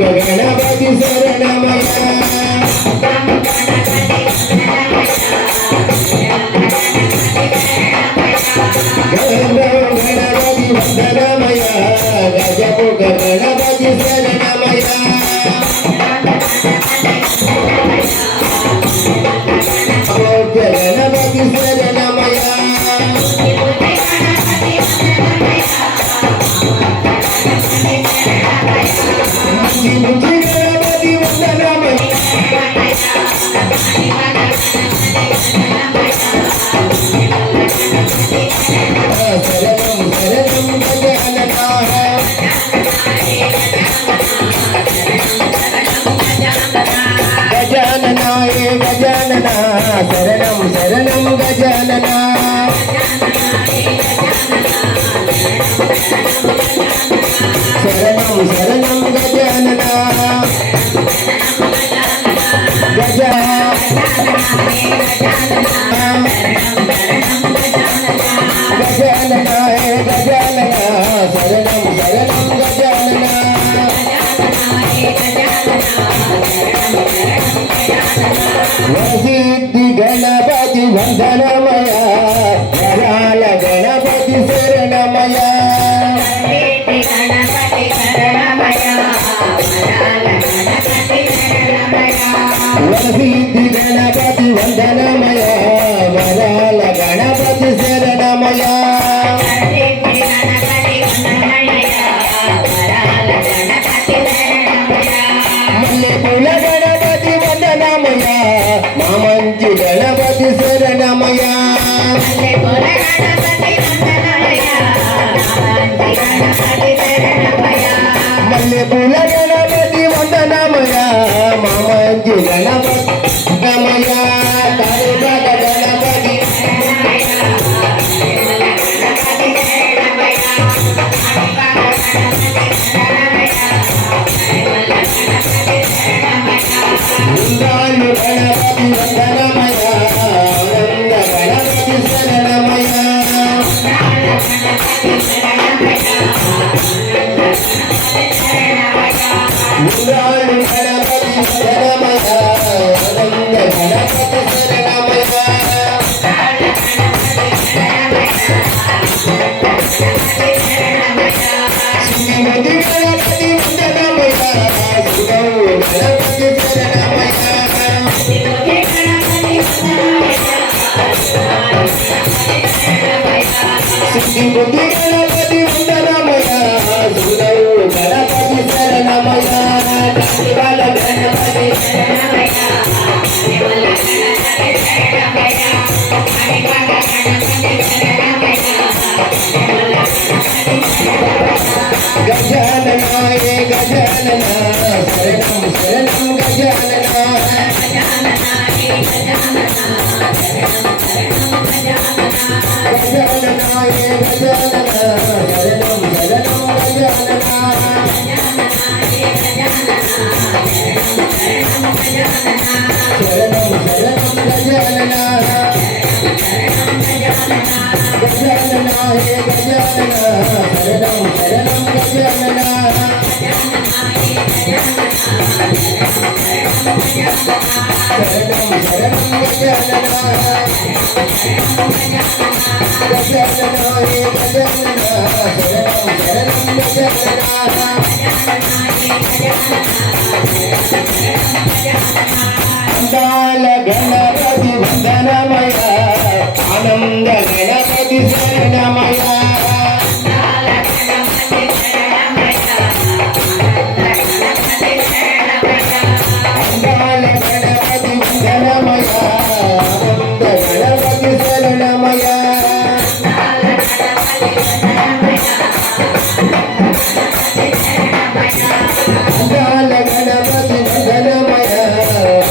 गणपति शरणमया गणपति वंदनमया गजमुख गणपति शरणमया गणपति शरणमया गणपति वंदनमया शरणं शरणं गजाननाः गजाननाय गजानना शरणं शरणं गजानना शरणं शरणं गजानना गजाननाय गजानना शरणं शरणं गजानना वरसिद्धि गणपति वंदनमया वराल गणपति शरणमया वरसिद्धि गणपति वंदनमया वराल गणपति शरणमया मल्लेपूल गणपति वंदनमया मामंजु गणपति शरणमया मल्लेपूल गणपति वंदनमया मामंजु गणपति शरणमया तारुबाग गणपति वृंदानु गणपति वंदनमया आनंद गणपति शरणमया वृंदानु गणपति वंदनमया आनंद गणपति शरणमया श्रीमती गणपति वंदनमया शिवौ गणपति शरणमया श्रीमती गणपति वंदनमया शिवौ गणपति शरणमया शिवाल गणपति गजाननाय गजानना शरणं शरणं गजानना गजाननाय गजानना शरणं शरणं गजानना शरणं शरणं गजानना गजाननाय गजानना शरणं शरणं गजानना शरणं शरणं गजानना गजाननाय गजानना शरणं शरणं गजानना वंदाल गणपति वंदनमया आनंद गणपति शरणमया वंदाल गणपति वंदनमया आनंद गणपति शरणमया वंदाल गणपति वंदनमया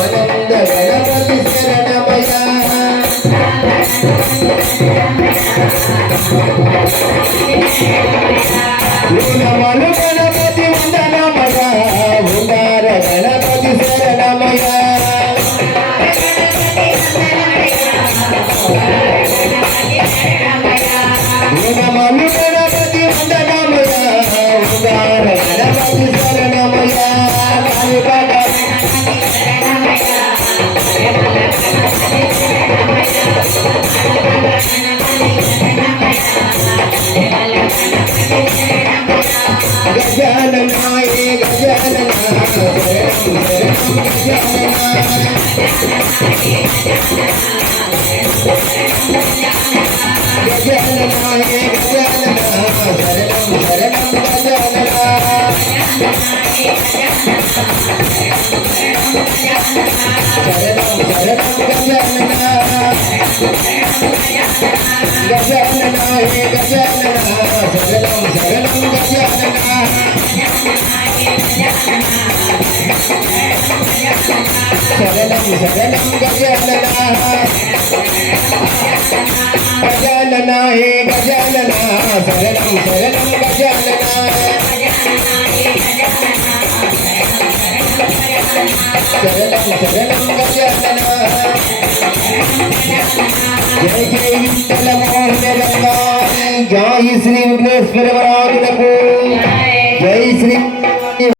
आनंद गणपति शरणमया नमो गणपति वंदनमया हुंडार गणपति शरणमया नमो गणपति वंदनमया हुंडार गणपति शरणमया गजानना हे गजानना शरणं शरणं गजानना शरणं शरणं गजानना जय जय विठ्ठल मोहन रंगारी जय श्री विघ्नेश्वर महाराज जय श्री